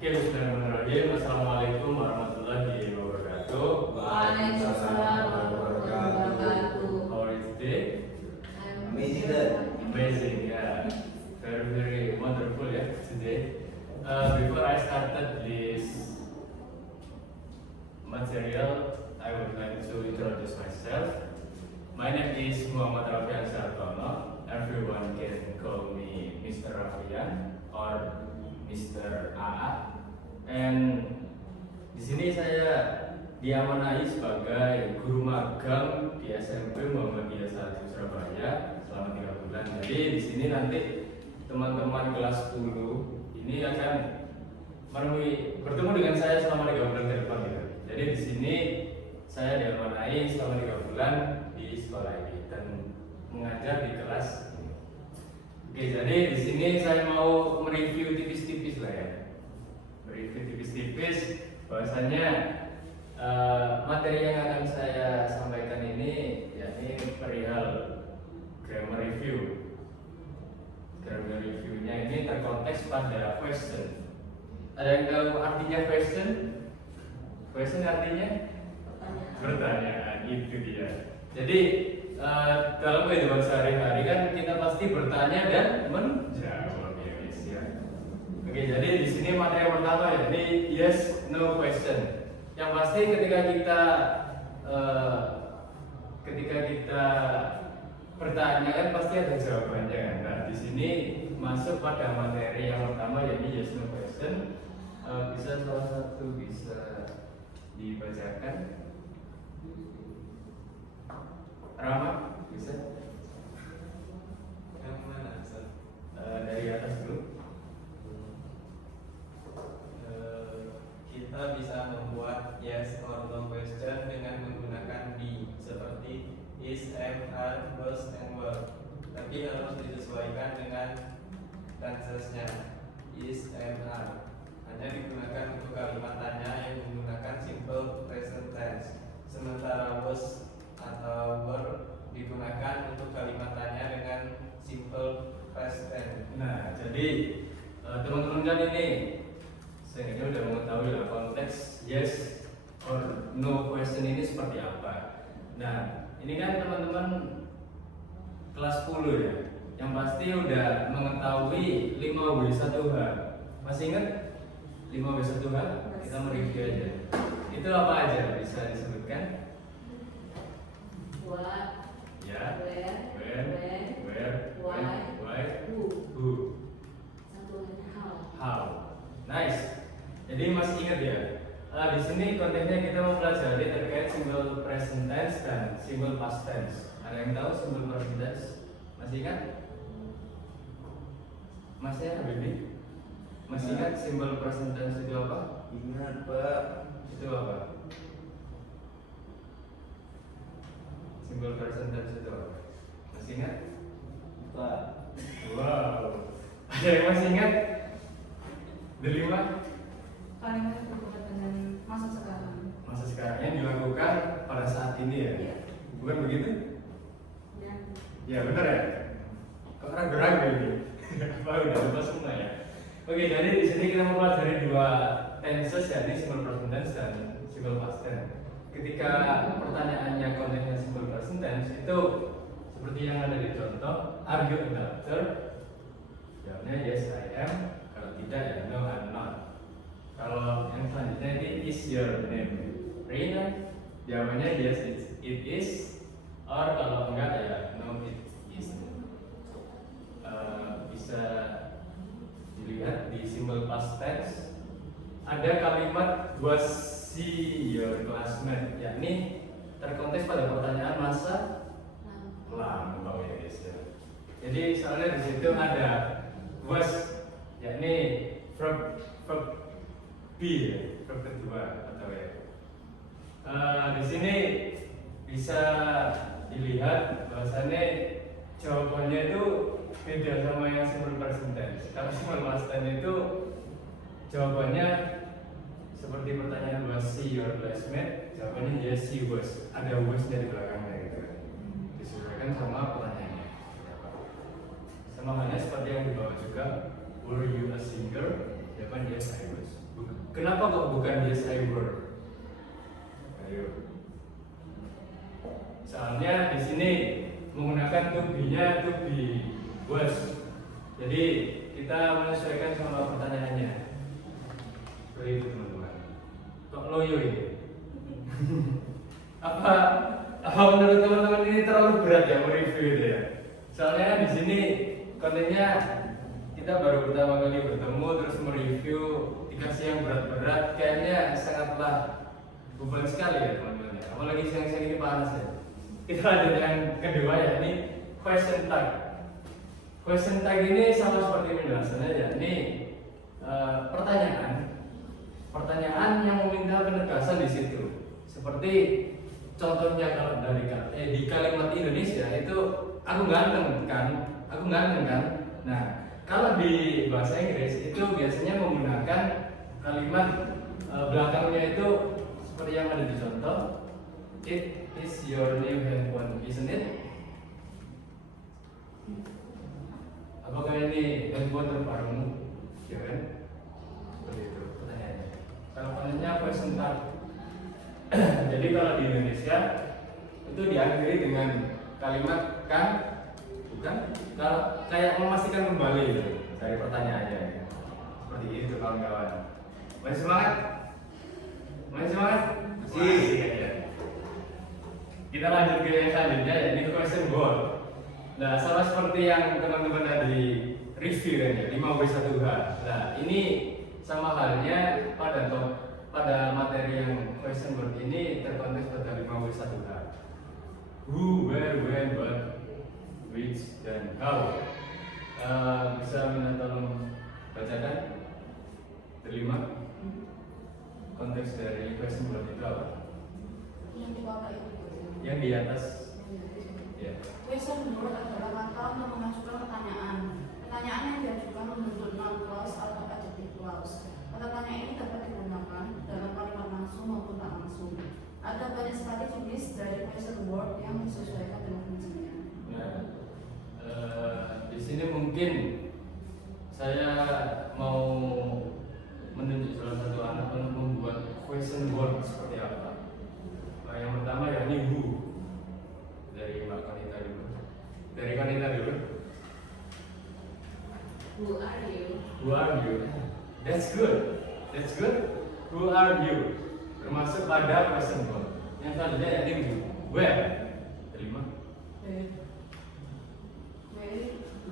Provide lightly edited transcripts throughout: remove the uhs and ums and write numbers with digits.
Oke, bismillahirrahmanirrahim. Assalamualaikum warahmatullahi wabarakatuh. Waalaikumsalam warahmatullahi wabarakatuh. How is it today? Amazing. Amazing, yeah. Very wonderful, yeah, today. Before I started this material, I would like to introduce myself. My name is Muhammad Rafian Sartono. Everyone can call me Mr. Rafian or Mr. AA. And di sini saya diamanai sebagai guru magang di SMP Muhammadiyah 1 Surabaya selama 3 bulan. Jadi di sini nanti teman-teman kelas 10 ini akan bertemu dengan saya selama 3 bulan ke depan gitu. Jadi di sini saya diamanai selama 3 bulan di sekolah ini dan mengajar di kelas ini. Oke, jadi di sini saya mau mereview tipis-tipis lah ya. Mereview tipis-tipis bahwasanya materi yang akan saya sampaikan ini yakni perihal grammar review. Grammar reviewnya ini terkonteks pada question. Ada yang tahu artinya question? Question artinya pertanyaan, itu dia. Jadi dalam kehidupan sehari-hari kan kita pasti bertanya dan menjawab ya guys ya. Oke, jadi di sini materi yang pertama yakni yes no question. Yang pasti ketika kita bertanya kan pasti ada jawabannya kan. Nah, di sini masuk pada materi yang pertama yakni yes no question. Bisa salah satu bisa dibacakan. Rama, bisa? Yang mana? Dari atas dulu. Kita bisa membuat yes or no question dengan menggunakan be, seperti is, am, are, was, and were. Tapi harus disesuaikan dengan tensesnya. Is, am, are hanya digunakan untuk kalimat tanya yang menggunakan simple present tense. Sementara was atau were digunakan untuk kalimat tanya dengan simple past tense. Nah, jadi teman-teman kan ini saya kira udah mengetahui lah konteks yes or no question ini seperti apa. Nah, ini kan teman-teman kelas 10 ya, yang pasti udah mengetahui 5W1H. Masih ingat 5W1H? Kita mereview aja. Itu apa aja? Bisa disebutkan? What, Ya, where, why, who, satu lagi how. how. Nice. Jadi masih ingat ya? Di sini konteksnya kita mau pelajari terkait simple present tense dan simple past tense. Ada yang tahu simple present tense? Masih ingat? Masih ya, Bibi? Masih ingat simple present tense itu apa? Ingat, Pak. Itu apa? Simple present tense itu apa? Masih ingat? Pak. Wow. Ada yang masih ingat? Delima? Paling berhubungan dengan masa sekarang. Masa sekarang yang dilakukan pada saat ini ya? Iya. Bukan begitu? Ya. Ya benar ya? Kok ragu-ragu ini? Apa udah lupa semua ya? Oke, jadi di sini kita mempelajari 2 tenses yakni simple present tense dan simple past tense. Ketika pertanyaannya konteksnya simple present tense itu seperti yang ada di contoh, are you a doctor? Jawabnya yes I am. Kalau tidak ya no I'm not. Kalau yang selanjutnya ini is your name Rina? Jawabannya yes it is. Or kalau enggak ya no it isn't. Bisa dilihat di simple past tense ada kalimat was see your classmate, yakni terkonteks pada pertanyaan masa lampau ya guys ya. Jadi soalnya di situ ada was, yakni verb be ya, verb kedua atau ya. Di sini bisa dilihat bahwasannya jawabannya itu beda sama yang simple present tense. Kalau simple past tense itu jawabannya seperti pertanyaan was see your classmate, jawabannya yes she was. Ada was-nya di belakangnya gitu. Disesuaikan sama pertanyaannya. Sama halnya seperti yang di bawah juga, were you a singer? Jawaban yes I was. Kenapa kok bukan yes I were? Ayo. Soalnya di sini menggunakan to be-nya to be was. Jadi kita menyesuaikan sama pertanyaannya. Seperti itu teman-teman. Kok loyo ini? apa menurut teman-teman ini terlalu berat ya mereview itu ya? Soalnya di sini kontennya kita baru pertama kali bertemu terus mereview dikasih yang berat-berat, kayaknya sangatlah beban sekali ya teman-teman ya. Apalagi siang-siang ini panas ya. Kita lanjut yang kedua ya, ini question tag. Question tag ini sama seperti penjelasannya ya. Ini pertanyaan yang meminta penegasan di situ. Seperti contohnya kalau dari di kalimat Indonesia itu aku ganteng kan. Nah, kalau di bahasa Inggris itu biasanya menggunakan kalimat belakangnya itu seperti yang ada di contoh. It is your new handphone, isn't it? Apakah ini handphone terbarumu? Ya kan? Seperti itu pertanyaannya. Kalau kontennya question tag. Jadi kalau di Indonesia itu diakhiri dengan kalimat kan, bukan? Kalau kayak memastikan kembali gitu dari pertanyaannya. Seperti itu kawan-kawan. Masih semangat? Masih. Kita lanjut ke yang selanjutnya, yaitu question board. Nah, sama seperti yang teman-teman tadi review kan ya, 5W1H. Nah, ini sama halnya pada materi yang question board ini terkonteks pada 5W1H. Who, where, when, what, which, dan how. Bisa minta tolong bacakan terlima konteks dari question board itu apa? Yang di bawah itu. Yang di atas. Ya. Question board adalah kata untuk mengajukan pertanyaan. Pertanyaan yang diajukan membentuk noun clause atau adjective clause. Kata tanya ini dapat digunakan dalam kalimat langsung maupun tak langsung. Ada banyak sekali jenis dari question board yang disesuaikan dengan fungsinya. Nah, di sini mungkin saya mau menunjuk salah satu anak untuk membuat question board seperti apa. Yang pertama ya ini who dari Mbak Kanita dulu. Dari Kanita dulu. Who are you? Who are you? That's good. Who are you? Termasuk pada question board. Yang selanjutnya ya ini where. Kelima.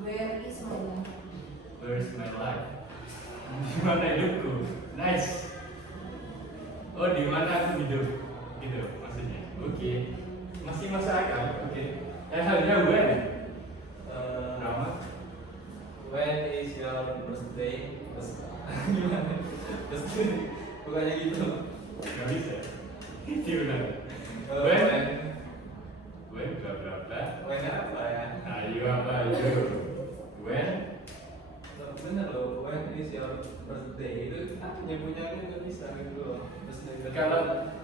Where is my life? Where is my life? Di mana hidupku? Nice. Oh, di mana aku hidup? Gitu maksudnya. Oke. Masih masuk akal. Oke. Yang selanjutnya when. Nama. When is your birthday? Gimana? Birthday? Bukannya gitu. Gak bisa. Gimana? When bla bla bla. When apa ya? Ayo apa ayo? When. Bener loh, when is your birthday? Itu nyebutnya kan nggak bisa gitu loh. Kalau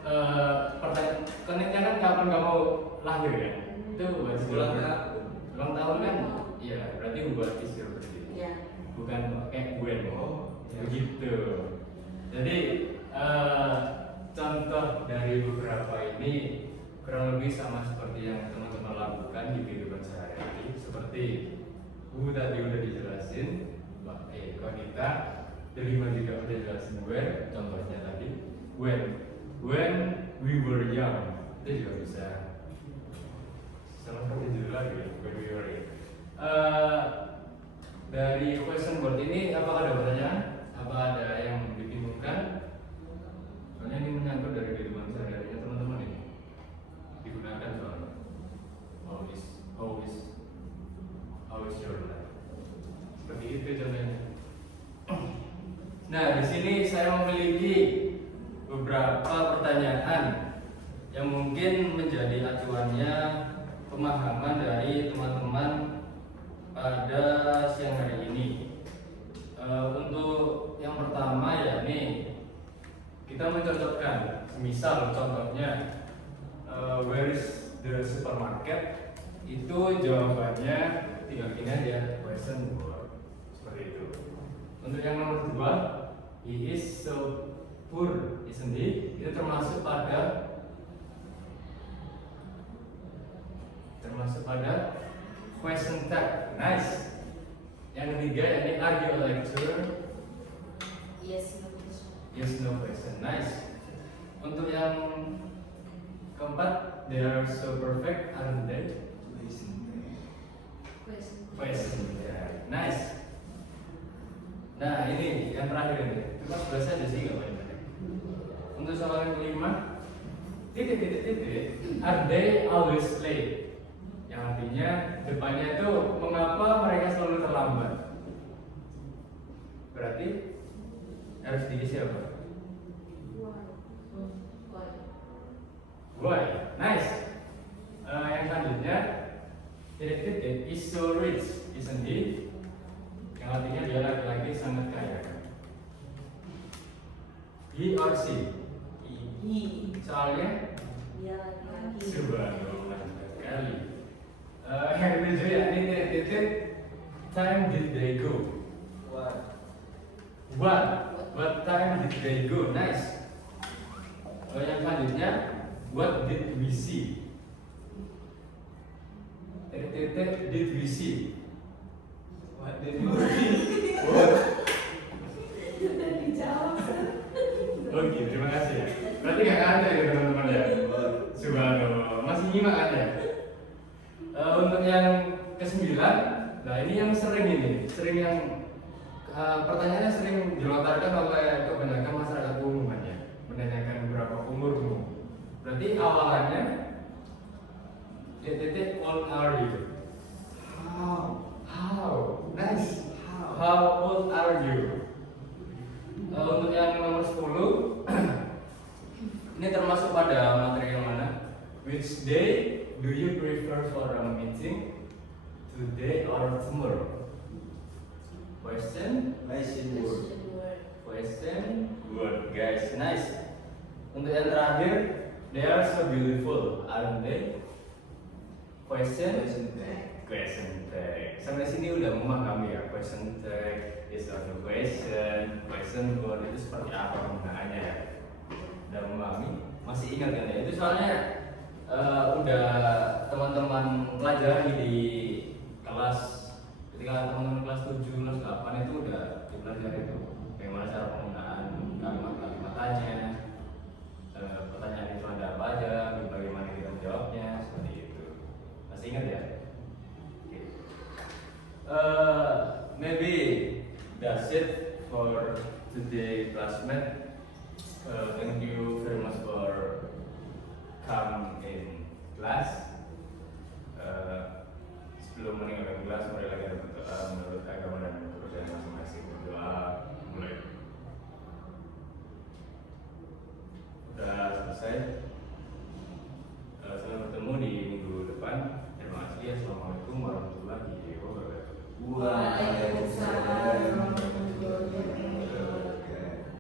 kontennya kan kapan kamu lahir ya? Itu wajib Ulang tahun. Ulang tahun kan? Iya, berarti buat istilah berarti. Ya. Bukan pakai when. Oh, iya. Begitu. Jadi contoh dari beberapa ini kurang lebih sama seperti yang teman-teman lakukan di kehidupan sehari-hari. Seperti tadi udah dijelasin, Mbak Konita, Delima juga udah jelasin when, contohnya tadi when we were young, itu juga bisa salah satu judul lagi ya, when we were young. Dari question board ini apakah ada pertanyaan? Apa ada yang dibingungkan? Soalnya ini menyangkut dari kehidupan sehari-harinya teman-teman ini digunakan soalnya. How is your life? Seperti itu contohnya. Nah, di sini saya memiliki beberapa pertanyaan yang mungkin menjadi acuannya pemahaman dari teman-teman pada siang hari ini. Untuk yang pertama ya nih kita mencocokkan, misal contohnya where is the supermarket, itu jawabannya tinggal gini aja, question board seperti itu. Untuk yang nomor 2 He is so poor, isn't he? Itu termasuk pada question tag. Nice. Yang ketiga ini, are you a lecturer? Yes, no question. Yes, no question. Nice. Untuk yang keempat, they are so perfect, aren't they? Question. Yeah. Nice. Nah ini yang terakhir ini, cuma bahasa aja sih nggak banyak. Untuk soal yang kelima, are they always late? Yang artinya depannya itu mengapa mereka selalu terlambat? Berarti harus diisi apa? Why? Nice. Yang selanjutnya, is so rich, isn't he? Yang artinya dia laki-laki sangat kaya. He or she? Soalnya Dia laki-laki. subhanallah sekali. Yang ketujuh ya, ini titik time did they go? What time did they go? Nice. Yang selanjutnya, what did we see? Titik did we see? What did you see? Dijawab. Oke, terima kasih ya. Berarti nggak ada ya teman-teman ya. Subhanallah, masih nyimak kan ya? Untuk yang kesembilan, nah ini yang sering yang pertanyaannya sering dilontarkan oleh kebanyakan masyarakat umum kan ya, menanyakan berapa umurmu. Berarti awalannya titik old are you? How? Nice. How old are you? Untuk yang nomor 10 ini termasuk pada materi yang mana? Which day do you prefer for a meeting? Today or tomorrow? Question word guys, nice. Untuk yang terakhir, they are so beautiful, aren't they? Question tag. Sampai sini udah memahami ya, question tag is on the question word itu seperti apa penggunaannya ya. Udah memahami? Masih ingat kan ya? Itu soalnya udah teman-teman pelajari di kelas, ketika teman-teman kelas 7, kelas 8 itu udah dipelajari itu bagaimana cara penggunaan kalimat-kalimatnya, pertanyaan itu ada apa aja, bagaimana kita menjawabnya, seperti itu. Masih ingat ya? Maybe that's it for today classmate. Thank you very much for come in class. Sebelum meninggalkan kelas, mari lagi berdoa menurut agama dan kepercayaan masing-masing. Berdoa mulai. Udah selesai.